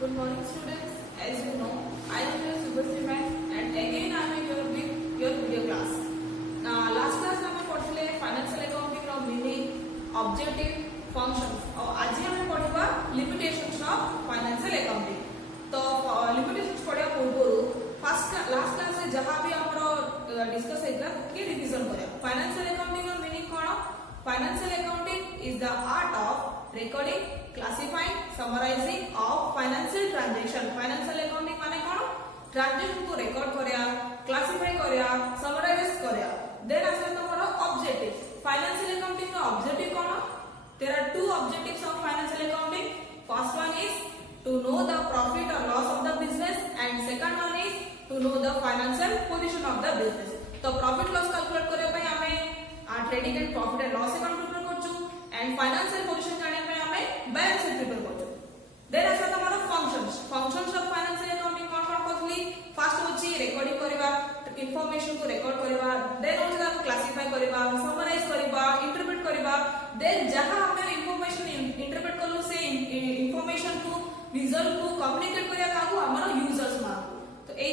Good morning students. As you know, I am your Subhasri ma'am and again I am here with your video class. Last class ଆମେ ପଢିଲେ financial accounting ର meaning, objective, functions और आज ଆମେ ପଢିବା limitations of financial accounting. तो limitations पढ़िया पूर्वରୁ last class रे जहां भी हमरो डिस्कस ହେଇଥିଲା कि रिवीजन करिया. Financial accounting ର meaning cone? Financial accounting is the art of recording, classifying, summarizing of financial transaction. Financial accounting माने कोन? Transaction को record करिया, classify करिया, summarize करिया. Then आसे तमरो objective. Financial accounting का objective cone? There are two objectives of financial accounting. First one is to know the profit or loss of the business and second one is to know the financial position of the business. तो profit loss calculate करिया पई हमें trading and profit and loss account prepare करछु and financial position जाने पे हमें balance sheet prepare करछु. Then आसा तमरो functions of financial accounting कोन कोन करथली. फर्स्ट होची recording करिवा, information को record करिवा, then होची ताको classify करिवा, summarize करिवा, interpret करिवा, then जहां हमें information interpret करलो से information को result को communicate करिया काको हमरो users मानको. तो ए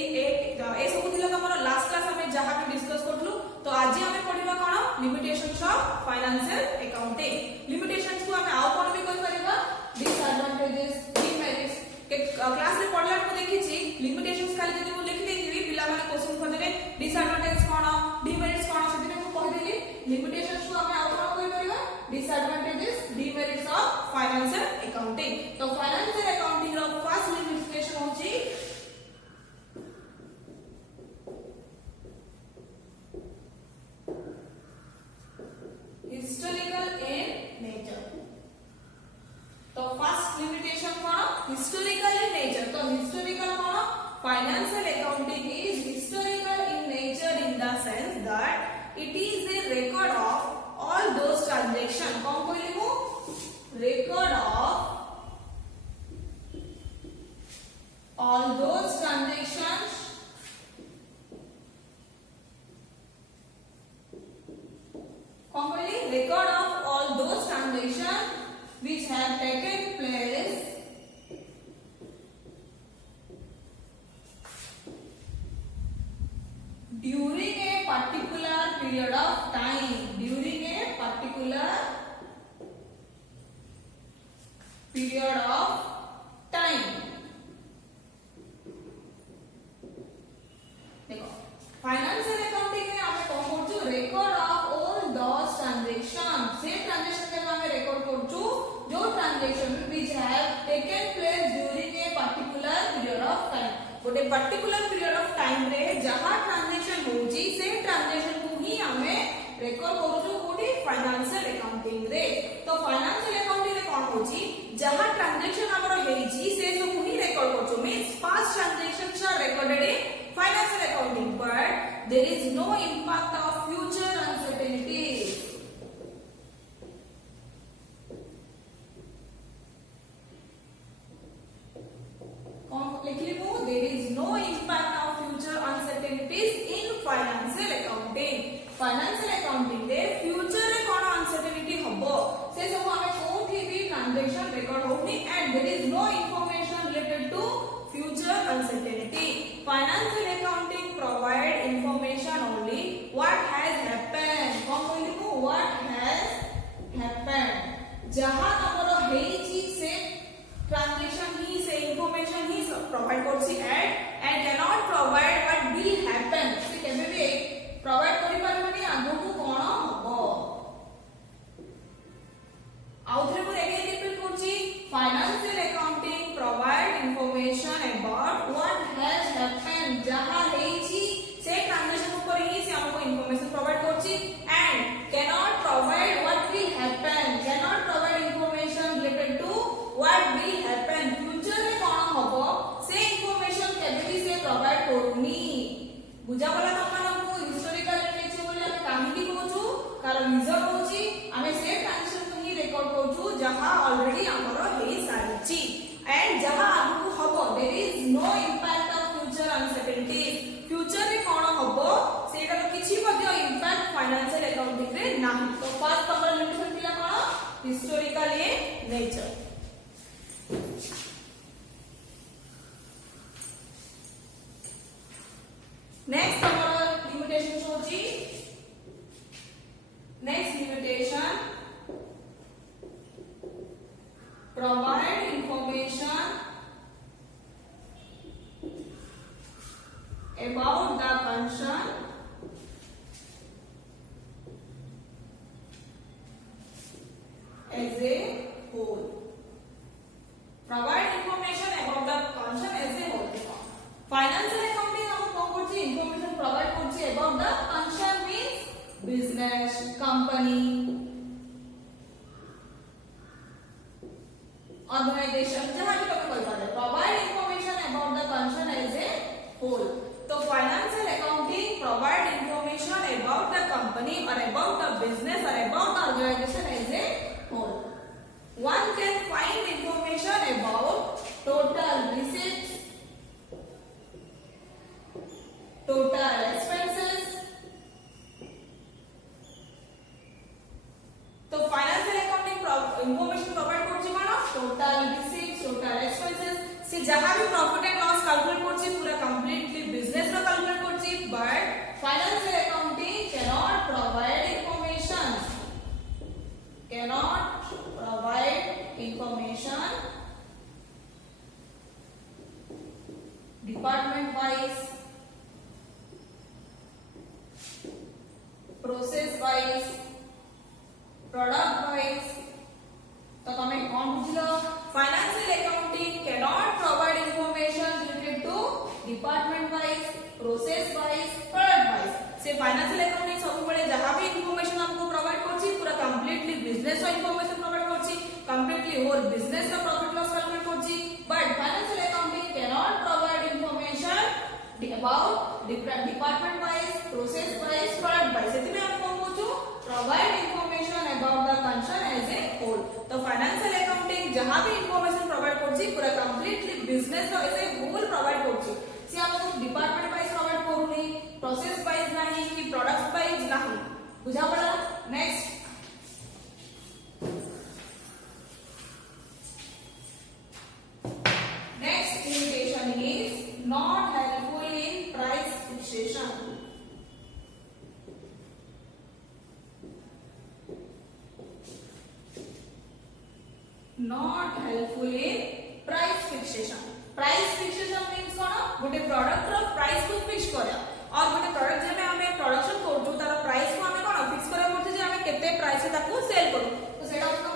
सब थिला तमरो लास्ट क्लास हमें जहां भी डिस्कस करथलु. तो आज हमें पढिबा कोन limitations of financial accounting. Limitations को हमें आउ कोन भी कहि परिबा डिसएडवांटेजेस, डिमेरिट्स के क्लास रे पढला को देखि छी. लिमिटेशंस खाली जदि मु लिखि देथिबी पिला माने क्वेश्चन खोजले डिसएडवांटेज कोन, डिमेरिट्स कोन सेति मु कहि देली. लिमिटेशंस को हमें आउ कोन कहि परिबा disadvantages, demerits of financial accounting. तो फाइनेंशियल अकाउंटिंग रो फर्स्ट लिमिटेशन होची historical in nature. तो फर्स्ट लिमिटेशन कोन historical in nature. तो historical कोन financial accounting is historical in nature in the sense that it is a record of all those transactions. कोन कहली मु record of all those transactions record of all those transactions which have taken place during a particular period of time. During a particular period of time. देखो financial accounting में हमें कौन करछु record of all those transactions. से transaction के हमें record करछु जो transaction which have taken place during a particular period of time. गोटे particular period of time रे जहां ट्रांजैक्शन होची से ट्रांजैक्शन को ही हमें रिकॉर्ड करछु गोटे फाइनेंशियल अकाउंटिंग रे. तो फाइनेंशियल अकाउंटिंग रे कोन होची जहां ट्रांजैक्शन हमरो हेची से सब ही रिकॉर्ड करछु. Means past transactions are recorded in financial accounting, but there is no impact of future uncertainties. There is no impact of future uncertainties in financial accounting. Financial accounting रे future रे कोन uncertainty हबो से सब हमें कोठी भी transaction record होनी and there is no information related to future uncertainty. Financial accounting provide information only what has happened. कौन कहली को what has happened. जहां हमरो हेची से transaction ही से information ही provide करछि and cannot provide what will happen. से केबे भी provide करि परबनी आगु कोन हबो. आउथरे को एगे रिपीट करछि financial accounting provide information about what has happened. जहां हेची से ट्रांजैक्शन ऊपर ही से हमको इंफॉर्मेशन प्रोवाइड करछि and cannot provide what will happen. Cannot provide information related to what will happen. Future रे कोन हबो से इंफॉर्मेशन केबे से प्रोवाइड करूनी. बुझा बोला हमको हिस्टोरिकल नेचर बोले हम काहिनी कहछु कारण रीजन होछि हमें से ट्रांजैक्शन को ही रिकॉर्ड करछु जहां ऑलरेडी हमरो हे सारिछि and जहां हमको हबो there is no नेक्स्ट हमारा लिमिटेशन होची next limitation provide information about the concern as a whole. Provide information about the concern as a whole. Financial accounting हम कौन करछि information provide करछि about the concern means business, company, organization जहाँ भी कभी कोई बात है provide information about the concern as a whole. तो financial accounting provide information about the company or about the business or about the organization as a whole. One can find information about total receipts, total expenses. तो financial accounting information provide करछि मानो total receipts, total expenses से जहां भी profit and loss calculate करछि पूरा completely business रो calculate करछि but financial accounting cannot provide information department wise, process wise, product wise. तो तमे कौन बुझलो financial accounting cannot provide information related to department wise, process wise, product wise. से financial accounting सब बळे जहां भी इंफॉर्मेशन हमको प्रोवाइड करछि पूरा कंप्लीटली बिजनेस रो इंफॉर्मेशन प्रोवाइड करछि कंप्लीटली होल बिजनेस रो प्रॉफिट लॉस कैलकुलेट करछि but financial accounting cannot provide information about department wise, process wise, product wise. सेति में हम कोन बोलछु provide information about the concern as a whole. तो financial accounting जहां भी इंफॉर्मेशन प्रोवाइड करछि पूरा कंप्लीटली बिजनेस रो एज ए होल प्रोवाइड करछि से हमको डिपार्टमेंट वाइज प्रोवाइड करूनी प्रोसेस वाइज नहीं कि प्रोडक्ट वाइज नहीं बुझा पड़ा next limitation is not helpful in price fixation. Not helpful in price fixation. Price fixation means कोन गोटे प्रोडक्ट रो प्राइस को फिक्स करया और गोटे प्रोडक्ट जे हमें प्रोडक्शन करजु तार प्राइस को हमें कोन फिक्स करया पड़छ जे हमें केते प्राइस से ताको सेल करू तो सेटा होता कोन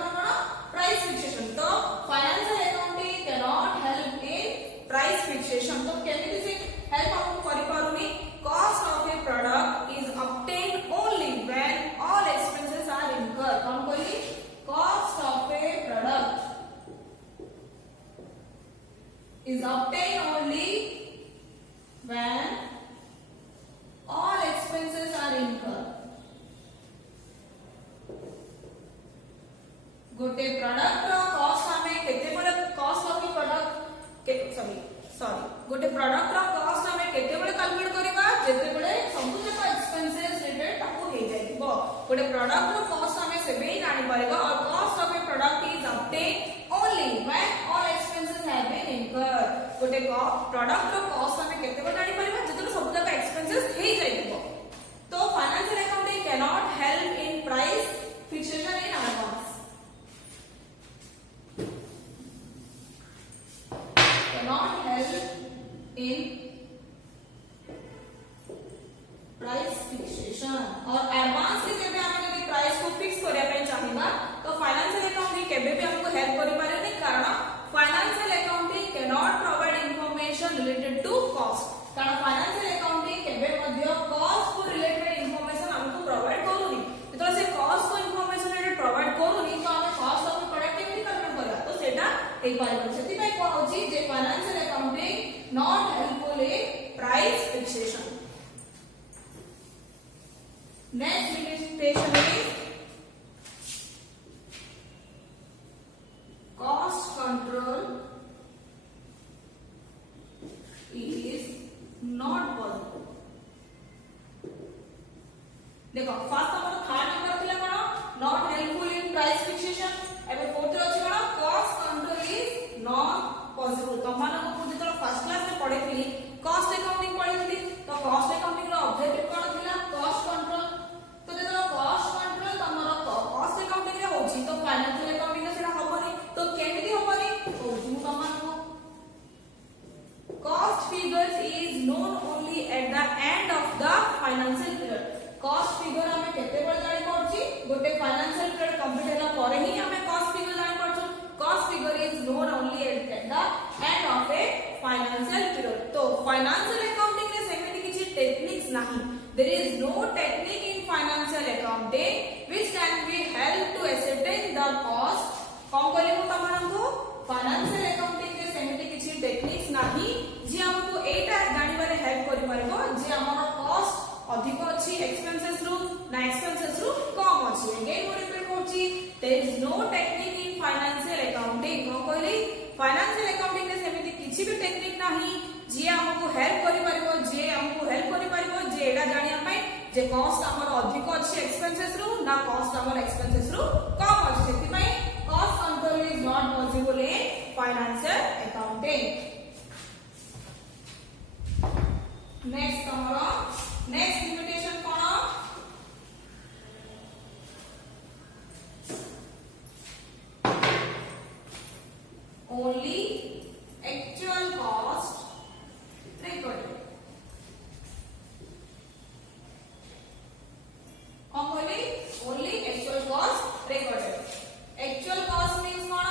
प्राइस फिक्सेशन. तो financial accounting cannot help in price fixation. तो केमिति से हेल्प हम करि पारुनी cost of a product is obtained only when all expenses are incurred. हम कहली cost of a product is obtained only when all expenses are incurred. गोटे product रो cost हमें केते बड़े कॉस्ट ऑफ प्रोडक्ट के सॉरी गोटे प्रोडक्ट रो cost हमें केते बड़े कैलकुलेट करबा जेते बड़े सब जक एक्सपेंसेस रिलेटेड ताको हे जाइबो गोटे प्रोडक्ट रो कॉस्ट हमें सेबे ही जानि परबा और cost of A product is obtained only when all expenses have been incurred. गोटे प्रोडक्ट रो कॉस्ट हमें केते बड़े जानि परबा जेते सब जक एक्सपेंसेस हे जाइबो. तो financial accounting cannot help in price fixation in advance. Cannot help in price fixation और एडवांस के जेबे हमें यदि प्राइस को फिक्स करिया पे चाहिबा तो फाइनेंशियल अकाउंटिंग केबे भी हमको हेल्प करि पारे नै कारण financial accounting cannot provide information related to cost. कारण फाइनेंशियल अकाउंटिंग केबे मध्य कॉस्ट को रिलेटेड इंफॉर्मेशन हमको प्रोवाइड करूनी तो से कॉस्ट को इंफॉर्मेशन रिलेटेड प्रोवाइड करूनी तो हमें कॉस्ट ऑफ प्रोडक्ट केबे कैलकुलेट करिया तो सेटा हे पाइबो सेति पे को होची जे financial accounting not helpful in price fixation. Next limitation is cost control is not possible. देखो फर्स्ट हमर थर्ड नंबर थिला कोन not helpful in price fixation एबे फोर्थ रो अछि कोन cost control is not possible. तमन को जेतलो फर्स्ट क्लास में पढेथिली cost accounting पढेथिली तो cost financial accounting रे सेमिति किछि टेक्निक्स नाही. There is no technique in financial accounting which can be help to ascertain the cost. कोन कहले मु तमनकु फाइनेंशियल अकाउंटिंग रे सेमिति किछि टेक्निक्स नाही जे हमको एटा जानि बारे हेल्प करि परबो जे हमर कॉस्ट अधिक अछि एक्सपेंसेस रु ना एक्सपेंसेस रु कम अछि. अगेन मु रिपीट करछि, there is no technique in financial accounting. कोन कहली फाइनेंशियल अकाउंटिंग रे सेमिति किछि भी टेक्निक नाही जे हमको हेल्प करि परबो जे एटा जानिया पय जे कॉस्ट हमर अधिक अछि एक्सपेंसेस रु ना कॉस्ट हमर एक्सपेंसेस रु कम अछि. सेति पय cost control is not possible in financial accounting. Next हमरो नेक्स्ट लिमिटेशन कोन only actual cost recorded. Only actual cost recorded. Actual cost means कोन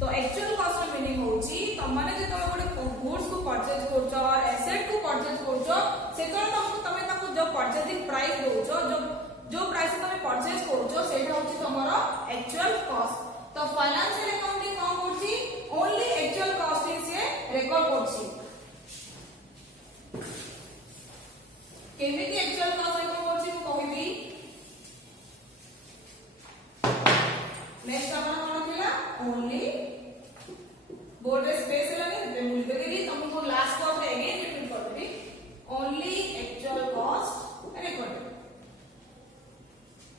तो actual cost ର meaning होची तमने जे तोला गोटे गुड्स को परचेज करछो और एसेट को परचेज करछो सेतोला तमे ताको जो परचेजिंग प्राइस दोछो जो प्राइस तमे परचेज करछो सेटा होची तमरो actual cost. तो फाइनेंशियल अकाउंटिंग कोन करछि ओनली एक्चुअल कॉस्ट इज से रेकॉर्ड करछि. केमिति एक्चुअल कॉस्ट रेकॉर्ड करछि मु कहबी. नेक्स्ट हमर कोन थिला ओनली बोर्ड रे स्पेस लागे मु लिख देली तुमको लास्ट कॉस्ट रे अगेन रिपीट कर देबी only actual cost record.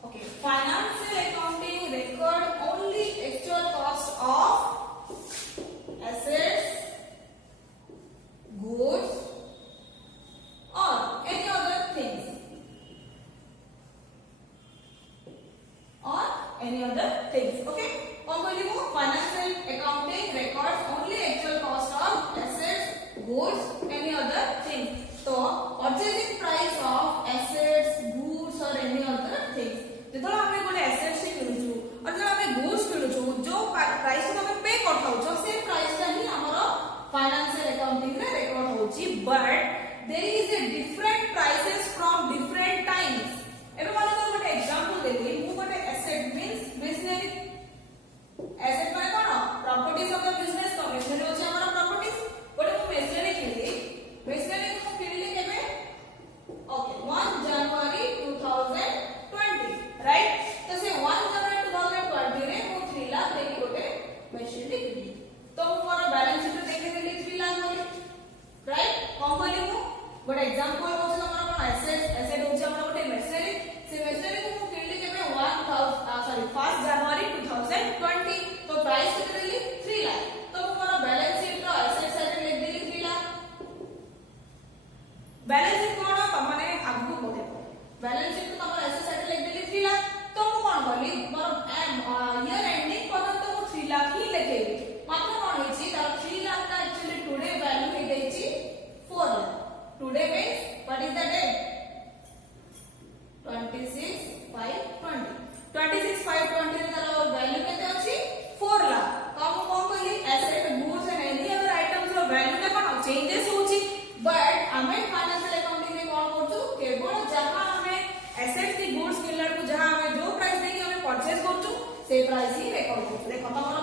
Okay, financial accounting record only actual cost of assets, goods, or any other things. Okay? Financial accounting records only actual cost of assets, goods, any other things. So, purchasing price of assets, goods, or any other things. जेतोला हमें गोटे assets से किनुछु और जब हमें goods किनुछु जो price को हमें पे करथाउ से प्राइस ता ही हमरो फाइनेंशियल अकाउंटिंग रे रिकॉर्ड होची. But there is a different prices from different times. एबे माने तो गोटे एग्जांपल देली मु गोटे एसेट मींस मशीनरी एसेट माने कोन प्रॉपर्टीज ऑफ द बिजनेस. तो मशीनरी होची हमरो प्रॉपर्टीज. गोटे मु मशीनरी किनली मशीनरी को किनली केबे ओके 1 जनवरी 2020 राइट. तो से 1 जनवरी 2020 रे मु 3 लाख देके गोटे मशीन किनली. तो मु मोर बैलेंस शीट देखे देली 3 लाख बोली राइट. कंपनी मु गोटे एग्जांपल होची हमर कोन एसेट होची हमर गोटे मशीनरी. से मशीनरी को मु किनली केबे 1 जनवरी 2020. तो प्राइस केते देली 3 लाख. तो मु मोर बैलेंस शीट रो एसेट साइड लिख देली 3 लाख. बैलेंस शीट कोन तमने आगु कहबो बैलेंस शीट तो हमर एसेट साइड लिख देली 3 लाख. तो मु कोन बोली मोर ईयर एंडिंग पर्यंत मु 3 लाख ही लिखेबी. मात्र कोन होची तार 3 लाख का एक्चुअली टुडे वैल्यू हे देची 4 lakh. Today means what is the date 26/5/20. 26/5/20 रे तार वैल्यू केते अछि 4 लाख. तो मु कोन कहली asset goods and any other items रो वैल्यू ता कोन चेंजेस होची. बट हमें फाइनेंशियल अकाउंटिंग रे कोन करछु केवल जहां हमें एसेट्स की गुड्स किनला को जहां हमें जो प्राइस देके हमें परचेज करछु से प्राइस ही रेकॉर्ड करछु. देखो तमरो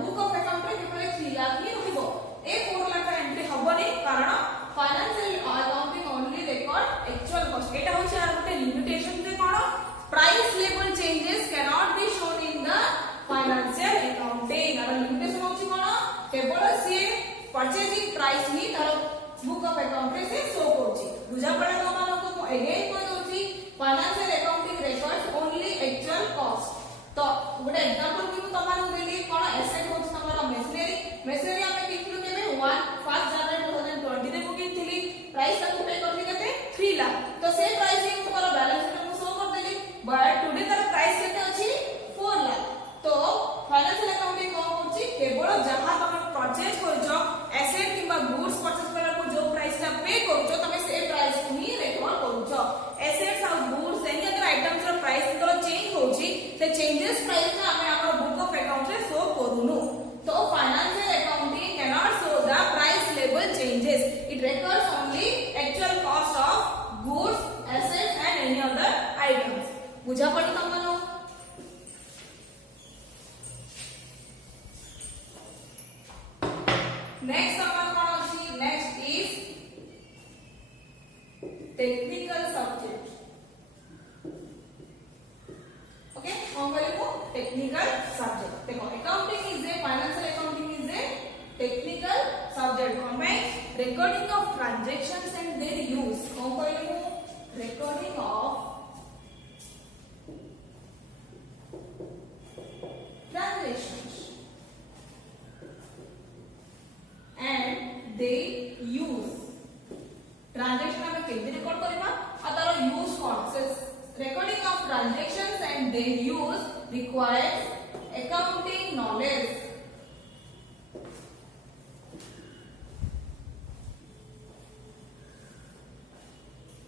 बुक ऑफ अकाउंट रे केवल 3 लाख ही रहबो. ए 4 लाख का एंट्री हबनी कारण financial accounting only record actual cost. एटा होछि आर गोटे लिमिटेशन जे कोन price level changes can not be shown in the financial accounting. आर लिमिटेशन होछि कोन केवल से परचेजिंग प्राइस ही तार बुक ऑफ अकाउंट रे से शो करछि. बुझा पड़ा तो मानो को अगेन को दोछि financial accounting records only actual cost. तो गोटे एग्जांपल कि तमानु देली कोन एसेट होछि तमरा मशीनरी हमें किनलु केबे 1 जनवरी 2020 रे बुकिंग थिली. प्राइस ताको पे करली केते 3 लाख. तो से प्राइस ही मोर बैलेंस शीट में शो कर देली. बट टुडे तार प्राइस केते अछि 4 लाख. तो फाइनेंशियल अकाउंटिंग कोन करछि केवल जहां तमे परचेज करछो एसेट किबा गुड्स परचेज करला को जो प्राइस ता पे करछो तमे से प्राइस को ही रेकॉर्ड करछो. एसेट्स और गुड्स एनी अदर आइटम्स रो प्राइस तो चेंज होछि से चेंजेस प्राइस ना हमें हमर बुक ऑफ अकाउंट रे शो करूनु. तो financial accounting can not show the price level changes. It next हमर कोन अछि next is technical subject okay हम बोलबो टेक्निकल सब्जेक्ट देखो accounting is a financial accounting is a technical subject हमें recording of transactions and their use कौन बोलबो recording of transactions and their use transaction हमें केमती रिकॉर्ड करबा आ तार यूज कोन से recording of transactions and their use requires accounting knowledge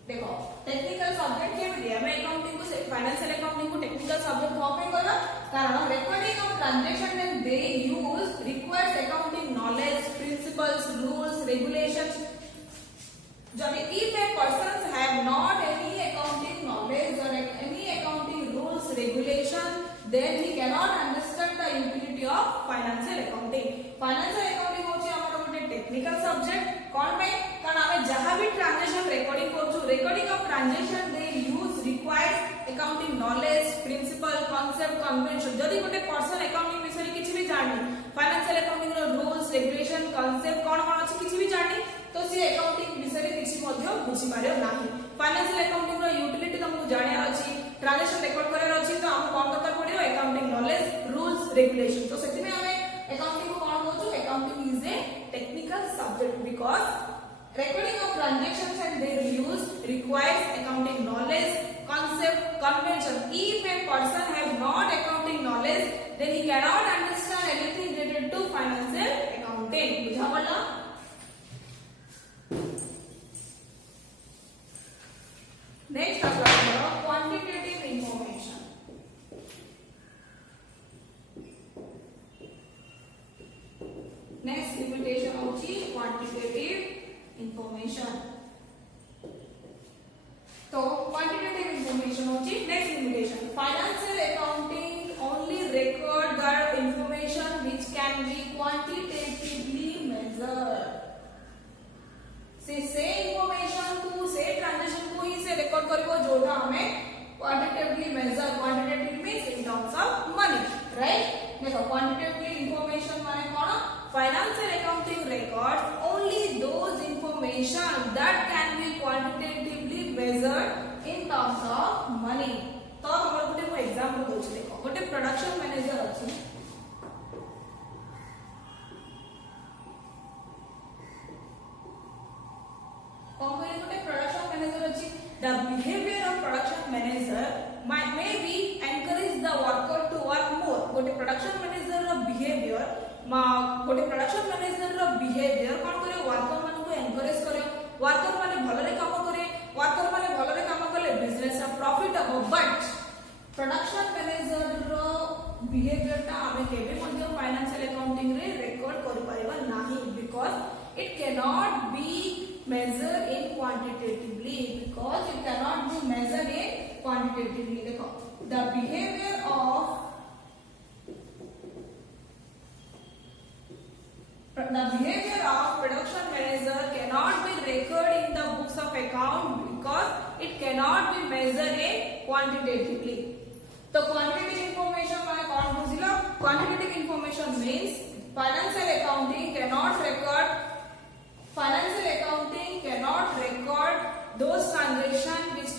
देखो technical subject के भी हमें अकाउंटिंग को फाइनेंशियल अकाउंटिंग को टेक्निकल सब्जेक्ट कौन पे करबा कारण recording of transaction and the use requires accounting knowledge principles rules regulations जब if a person have not any accounting knowledge और any accounting rules regulation then he cannot understand the utility of financial accounting financial accounting होची हमर गोटे technical subject कोन पे कारण हमें जहां भी ट्रांजैक्शन रिकॉर्डिंग करछु recording of transaction the use requires accounting knowledge principle concept convention जदी गोटे पर्सन अकाउंटिंग विषय किछि भी जाननी फाइनेंशियल अकाउंटिंग रो रूल्स रेगुलेशन कांसेप्ट कोन कोन अछि किछि भी जाननी तो से अकाउंटिंग विषय किछि मध्य बुझि पारे नाही फाइनेंशियल अकाउंटिंग रो यूटिलिटी तुमको जानिया अछि ट्रांजैक्शन रिकॉर्ड करार अछि तो हम कोन करता पड़ियो अकाउंटिंग नॉलेज रूल्स रेगुलेशन तो सेति में हमें अकाउंटिंग को कोन होछु accounting is a technical subject because recording of transactions and their use requires accounting knowledge concept convention if a person have not accounting knowledge then he cannot understand anything related to financial accounting बुझा पड़ला next अपना quantitative information next limitation होची quantitative information तो quantitative information होची next limitation financial accounting only record the information which can be quantitatively measured से information को से transaction को ही से रिकॉर्ड करबो जोटा हमें quantitatively measure quantitative means in terms of money right देखो क्वांटिटेटिवली इंफॉर्मेशन माने कोन financial accounting records only those information that can be quantitatively measured in terms of money तो हमर गुटे को एग्जांपल दोछ देखो गुटे प्रोडक्शन मैनेजर अछि कोन गुटे प्रोडक्शन मैनेजर अछि the behavior of production manager may be encourage the worker to work more Gute production manager रो behaviour गोटे production manager रो behaviour कोन करे वर्कर मान को एनकरेज करे वर्कर माने भलरे काम करे वर्कर माने भलरे काम करले बिजनेस प्रॉफिट हो बट प्रोडक्शन मैनेजर रो बिहेवियर ता हमें केबे मध्ये फाइनेंशियल अकाउंटिंग रे रिकॉर्ड करि पाइबा नाही because it can not B measured in quantitatively because it cannot be measured in quantitatively देखो the behavior of production manager cannot be recorded in the books of account because it cannot be measured in quantitatively तो quantitative information माने कौन बुझिलो quantitative information means financial accounting cannot record those transactions which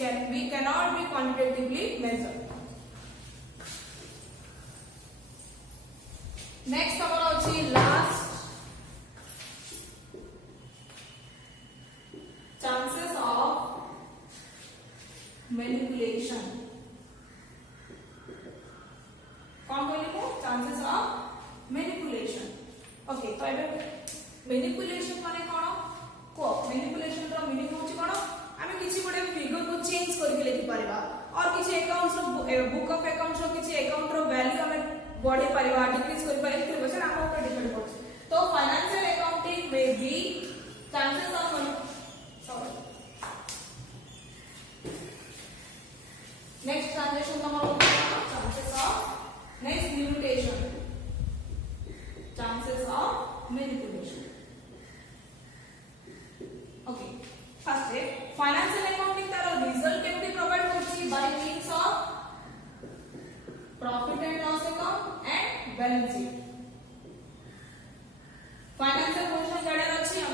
cannot be quantitatively measured next हमारा अछि last chances of manipulation कौन बोलिबो chances of manipulation okay तो एबे manipulation माने कोन को मैनिपुलेशन रो मीनिंग होची कोन हमें किछि बडे फिगर को चेंज करके लिखि परबा और किछि अकाउंट्स रो बुक ऑफ अकाउंट्स रो किछि अकाउंट रो वैल्यू हमें बढ़े परबा डिक्रीज कर परबा फिर बस हम ऊपर डिपेंड करछ तो फाइनेंशियल अकाउंटिंग में भी चांसेस ऑफ नेक्स्ट ट्रांजैक्शन हमारा chances of next limitation chances of manipulation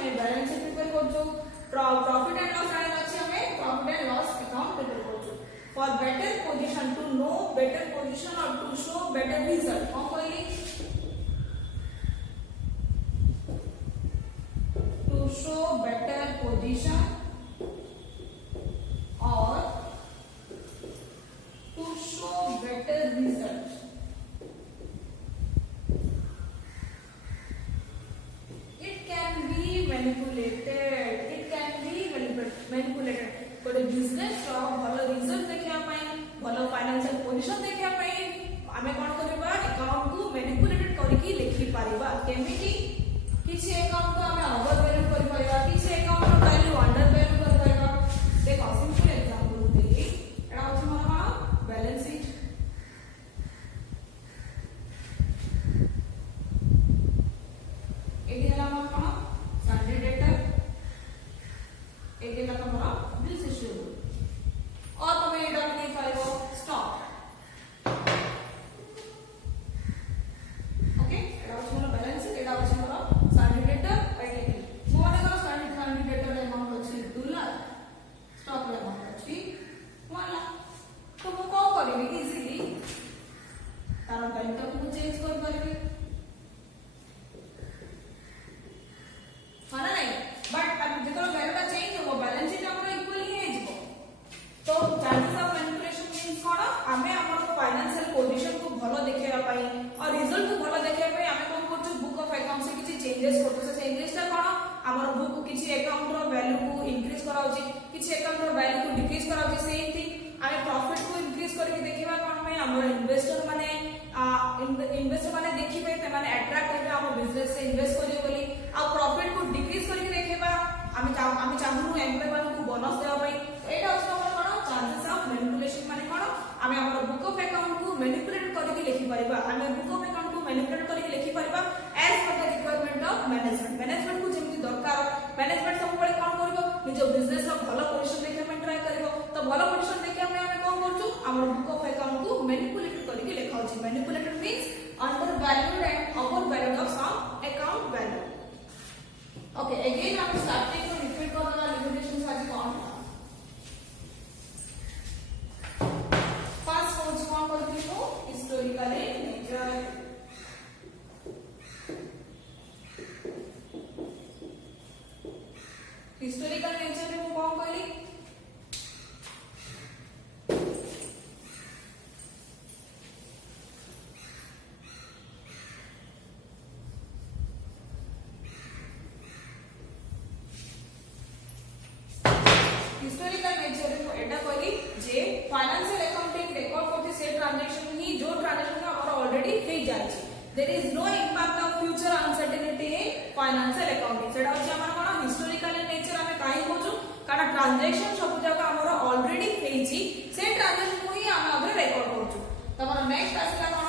हमें बैलेंस शीट प्रिपेयर करछु प्रॉफिट एंड लॉस जाने अछि हमें profit and loss account prepare करछु for better position to know better position और टू शो बेटर रिजल्ट कौन कहली टू शो बेटर पोजीशन और to show better result. It can be manipulated. It can be manipulated. कोई business रो भलो result देखिया पाई भलो financial position देखिया पाई आमे कोन करबा अकाउंट को मैनिपुलेटेड करके लिखि पारिबा केमिति किछि अकाउंट को आमे ओवर वैल्यू कर पारिबा किछि अकाउंट रो वैल्यू अंडर वैल्यू कर पारिबा देखो सिंपल एग्जांपल देली एटा होछ मोर बैलेंस शीट एटी हला हमर कोन सन्डे डेटर एटी हला हमर बिल्स इश्यू और तमे एटा लिखि पाइबो स्टॉक ओके एटा होछ मोर बैलेंस शीट एटा होछ मोर सन्डे डेटर एटी मोर देखो सन्डे डेटर अमाउंट अछि 2 लाख स्टॉक अमाउंट अछि 1 लाख तो वो कौन करेंगे इजीली तार वैल्यू को चेंज कर पारेंगे हां ना नहीं बट अब जेतो वैल्यू का चेंज हो बैलेंस शीट हमरो इक्वली हे जिवो तो चांसेस ऑफ मैनिपुलेशन मींस कोन हमें हमर फाइनेंशियल पोजीशन को भलो देखेबा पाई और रिजल्ट को भलो देखेबा पाई हमें कोन करछु बुक ऑफ अकाउंट से किछि चेंजेस करतो से चेंजेस ता कोन हमर बुक किछि अकाउंट रो वैल्यू को इंक्रीज कराउची किछि अकाउंट रो वैल्यू को डिक्रीज कराउची सेम थिंग आमे प्रॉफिट को इंक्रीज करके देखिबा कोन में हमर इन्वेस्टर माने देखिबे ते माने अट्रैक्ट हेबे हम बिजनेस से इन्वेस्ट करियो बोली आ प्रॉफिट को डिक्रीज करके देखिबा आमे चाहू एम्प्लॉय माने को बोनस देबा भाई एटा होछ हमर कोन चांसेस ऑफ मैनिपुलेशन माने कोन आमे हमर बुक ऑफ अकाउंट को मैनिपुलेट करके लिखि परिबा आमे बुक ऑफ अकाउंट को मैनिपुलेट करके लिखि परिबा as per the requirement of management को जेमति दरकार मैनेजमेंट सब बळे कोन करबो निजो बिजनेस रो भलो पोजीशन देखै में ट्राई करबो तो भलो पोजीशन देखै हम कोन करछु हमर बुक ऑफ अकाउंट को मैनिपुलेट करके लिखाउछि manipulated means under valued and over valued of some account value okay again हम स्टार्टिंग में रिपीट करना लिमिटेशंस आज कौन फर्स्ट कोर्स कौन करती हो हिस्टोरिकल नेचर हिस्टोरिकल नेचर में वो कौन कहली हिस्टोरिकल नेचर को एटा कहली जे फाइनेंशियल अकाउंटिंग रिकॉर्ड करते से ट्रांजैक्शन ही जो ट्रांजैक्शन हमारा ऑलरेडी हे जाय छै there is no impact of future uncertainty in financial accounting सेटा होछ हमर कोन हिस्टोरिकल नेचर हमें काई होछु कारण ट्रांजैक्शन सब जगह हमारा ऑलरेडी हे छी से ट्रांजैक्शन को ही हम अगर रिकॉर्ड करछु तमरा नेक्स्ट आसला कोन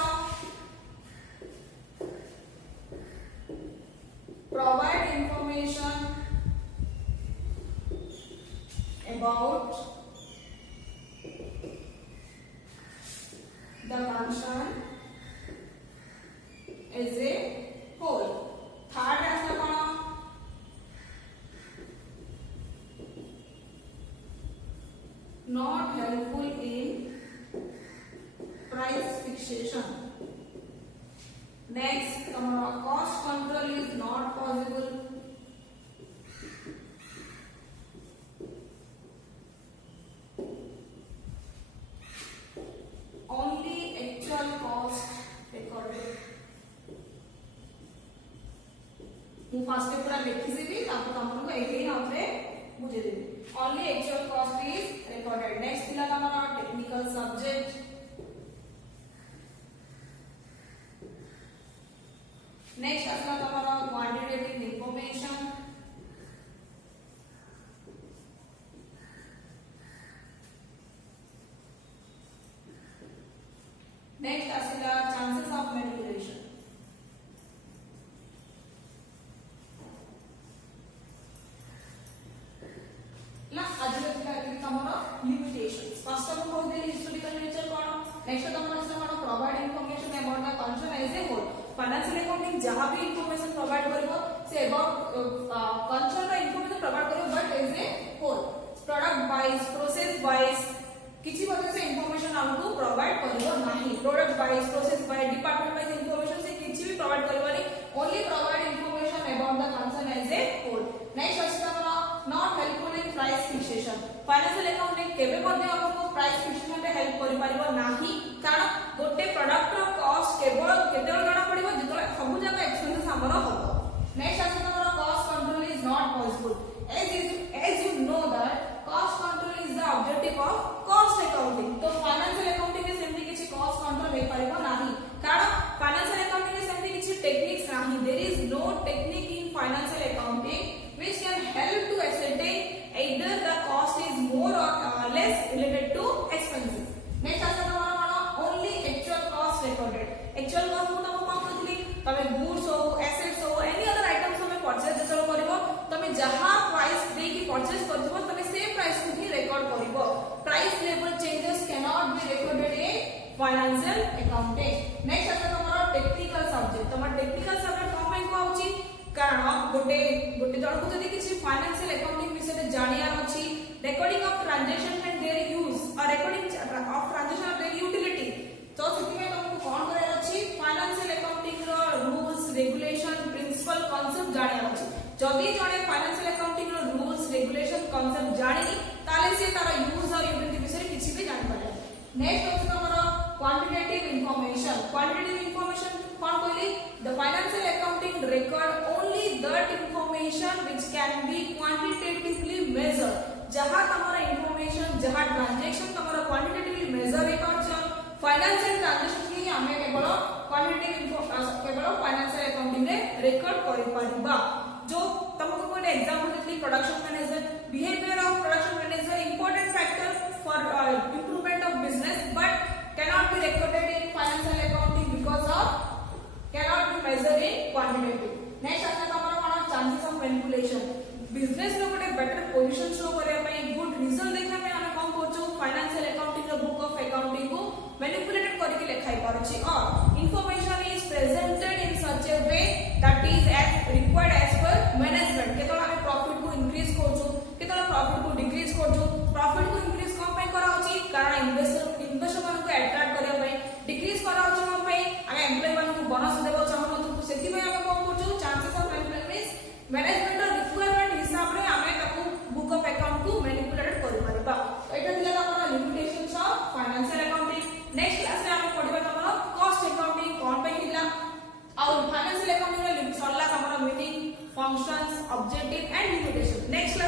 provide information about the concern as a whole. Third as the not helpful in price fixation. Next, cost control is not possible. Only actual cost recorded. मु फास्ट पूरा लिखि देबी तापर हमन को एगेन आउथरे बुझे देबी only actual cost is recorded. Next दिला हमर technical subject next असला हमारा क्वांटिटेटिव इंफॉर्मेशन नेक्स्ट असला चांसेस ऑफ मैनिपुलेशन ला अजरतिला तमरा लिमिटेशंस फर्स्ट हम को दे हिस्टोरिकल नेचर कोन नेक्स्ट तमरा असला कोन provide information about the concern as a whole financial accounting जहां भी इंफॉर्मेशन प्रोवाइड करबो से about concern wise process wise किसी वजह से इंफॉर्मेशन हमको प्रोवाइड करिवो नाही product wise process wise department wise information से किसी भी प्रोवाइड करिवोनी only provide information about the concern as a whole next अछि तमरा not helpful in price fixation financial accounting केबे मध्ये हमको प्राइस फिक्सेशन रे हेल्प करि परिबो नाही कारण गोटे प्रोडक्ट रो कॉस्ट केवल केते जणा पड़िबो जेतले सब जगह एक्सपेंसेस हमर होबो नेक्स्ट अछि तमरा cost control is not possible as you know that cost control is the objective of cost accounting तो फाइनेंशियल अकाउंटिंग में सेमती किछि कॉस्ट कंट्रोल हे परिबो नाही कारण फाइनेंशियल अकाउंटिंग में सेमती किछि टेक्निक्स नाही there is no technique in financial accounting which can help to ascertain either the cost is more or less related to expenses next आता तमरा only actual cost recorded actual cost को तम कोन कहथि तमे goods हो assets हो any other items में purchase जेतलो करिवो तमे जहां प्राइस दे की परचेज करथिबो तमे सेम प्राइस को ही रिकॉर्ड करिवो price level changes can not be recorded in financial accounting next आता तमरा टेक्निकल सब्जेक्ट तमरा टेक्निकल सब्जेक्ट कोन पे कहउची कारण गोटे जण को जदी किछि फाइनेंशियल अकाउंटिंग विषय जानियार अछि recording of transaction and their use और रिकॉर्डिंग ऑफ ट्रांजैक्शन और देयर यूटिलिटी तो सिटी में तुमको कोन करे अछि फाइनेंशियल अकाउंटिंग रो रूल्स रेगुलेशन प्रिंसिपल कांसेप्ट जानियार अछि जदी जणे फाइनेंशियल अकाउंटिंग रो रूल्स रेगुलेशन कांसेप्ट जानि ताले से तार यूज और यूटिलिटी विषय किछि भी जानि पारे नेक्स्ट अछि तमरो क्वांटिटेटिव इंफॉर्मेशन कोन कहली the financial accounting record only that information which can be quantitatively measure जहां तमरा इंफॉर्मेशन जहां ट्रांजैक्शन तमरा क्वांटिटेटिवली मेजर हे परछन फाइनेंशियल ट्रांजैक्शन की हमें केवल क्वांटिटेटिव केवल फाइनेंशियल अकाउंटिंग रे रिकॉर्ड करि परिबा जो तुमको कोन एग्जांपल देतली production management behaviour of production manager important factor for improvement of business but cannot be recorded in financial accounting because of cannot be measured in quantitative next आता तमरा कोन chances of manipulation business रो गोटे better position show करे पई good result देखा पे हम कोन करछु financial accounting रो बुक ऑफ अकाउंटिंग को मैनिपुलेटेड करके लिखाई परछि और information is presented in such a way that is as required as per management केतला हम प्रॉफिट को इंक्रीज करछु केतला प्रॉफिट को डिक्रीज करछु प्रॉफिट को इंक्रीज कोन पे करा होछि कारण इन्वेस्टर मन को अट्रैक्ट करे पई डिक्रीज करा होछि कोन पे हम एम्प्लॉय मन को बोनस देबो चाहनु तो सेति में हम कोन करछु चांसेस ऑफ मैनिपुलेशन मैनेजमेंट और रिक्वायरमेंट हिसाब रे हमें ताको बुक ऑफ अकाउंट को मैनिपुलेटेड करि परबा एटा दिला तमरा limitations of financial accounting next class रे हम पढिबा तमरा कॉस्ट अकाउंटिंग कोन पे हिला और फाइनेंशियल अकाउंटिंग रे सरला तमरा meaning functions objective and limitation next